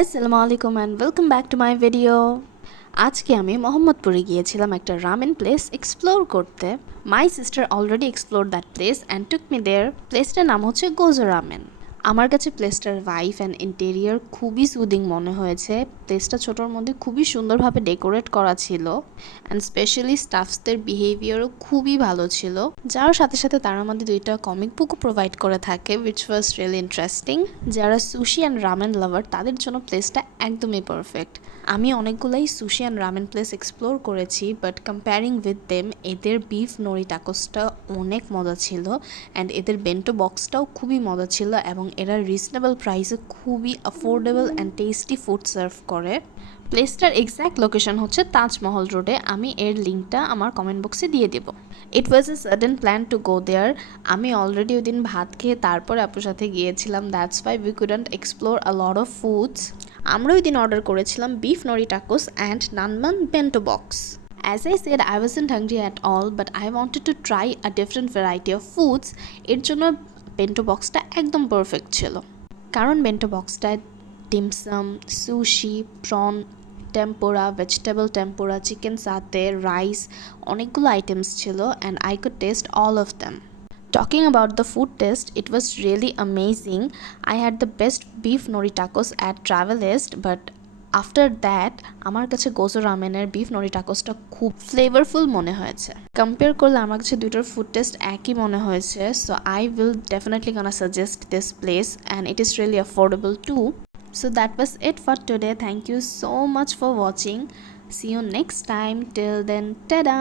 আসসালামু আলাইকুম and welcome back to my video. আজকে আমি মোহাম্মদপুরে গিয়েছিলাম একটা রামেন প্লেস এক্সপ্লোর করতে। My sister already explore that place and took me there. প্লেসটার নাম হচ্ছে গোজো রামেন। আমার কাছে প্লেসটার ভাইব অ্যান্ড ইন্টেরিয়র খুবই সুদিং মনে হয়েছে। প্লেসটা ছোটোর মধ্যে খুবই সুন্দরভাবে ডেকোরেট করা ছিল অ্যান্ড স্পেশালি স্টাফসদের বিহেভিয়ারও খুবই ভালো ছিল। যার সাথে সাথে তারা আমাদের দুইটা কমিক বুকও প্রোভাইড করে থাকে, উইচ ওয়াজ রিয়েলি ইন্টারেস্টিং। যারা সুশি অ্যান্ড রামেন লাভার তাদের জন্য প্লেসটা একদমই পারফেক্ট। আমি অনেকগুলাই sushi and ramen place explore করেছি, বাট কম্পেয়ারিং উইথ দেম এদের বিফ নরি টাকোসটা অনেক মজা ছিল অ্যান্ড এদের বেন্টো বক্সটাও খুবই মজা ছিল এবং এরা রিজনেবল প্রাইসে খুবই affordable and tasty food serve করে। প্লেসটার এক্স্যাক্ট লোকেশন হচ্ছে তাজমহল রোডে। আমি এর লিঙ্কটা আমার কমেন্ট বক্সে দিয়ে দেবো। It was a sudden plan to go there. আমি অলরেডি ওই দিন ভাত খেয়ে তারপরে আপুর সাথে গিয়েছিলাম, that's why we couldn't explore a lot of foods. আমরা ওই দিন অর্ডার করেছিলাম বিফ নরি টাকোস অ্যান্ড নানমান bento box. As I said, I wasn't hungry at all, but I wanted to try a different variety of foods. এর জন্য bento বক্সটা একদম perfect ছিল, কারণ bento বক্সটায় dim sum, sushi, prawn টেম্পোরা, vegetable টেম্পোরা, chicken সাতে, rice, অনেকগুলো items ছিল and I could test all of them. Talking about the food test, it was really amazing. I had the best beef nori tacos at Travelist, but after that আমার কাছে Gojo রামেনের beef নরি টাকোসটা খুব flavourful মনে হয়েছে। Compare করলে আমার কাছে দুটোর food taste একই মনে হয়েছে। So I will definitely gonna suggest this place and it is really affordable too. So that was it for today. Thank you so much for watching. See you next time. Till then, tada!